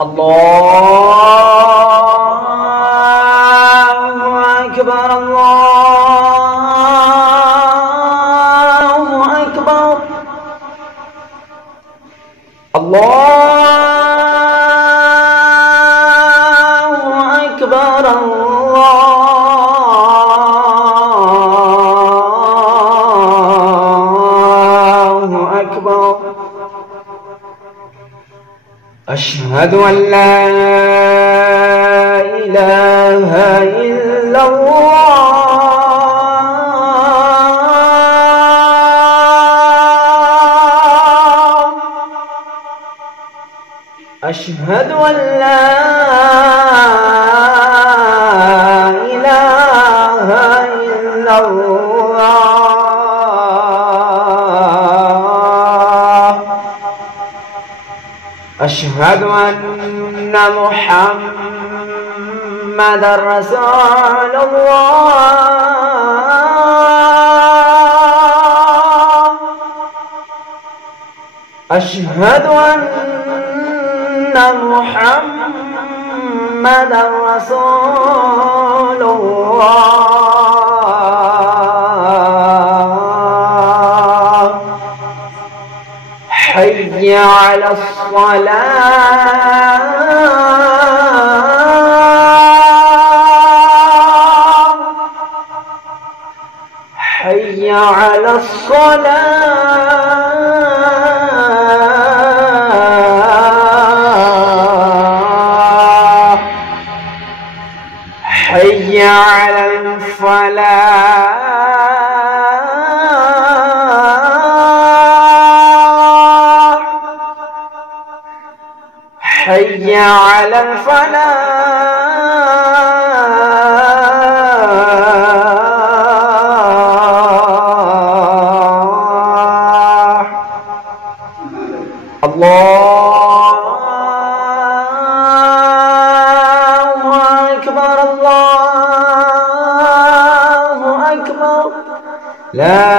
الله أكبر الله أكبر الله أكبر الله أكبر. أشهد أن لا إله إلا الله. أشهد أن لا إله إلا الله. أشهد أن محمدًا رسول الله. أشهد أن محمدًا رسول الله. حي على الصلاة. حي على الصلاة. حي على الفلاح. حي على الفلاح. الله أكبر الله أكبر. لا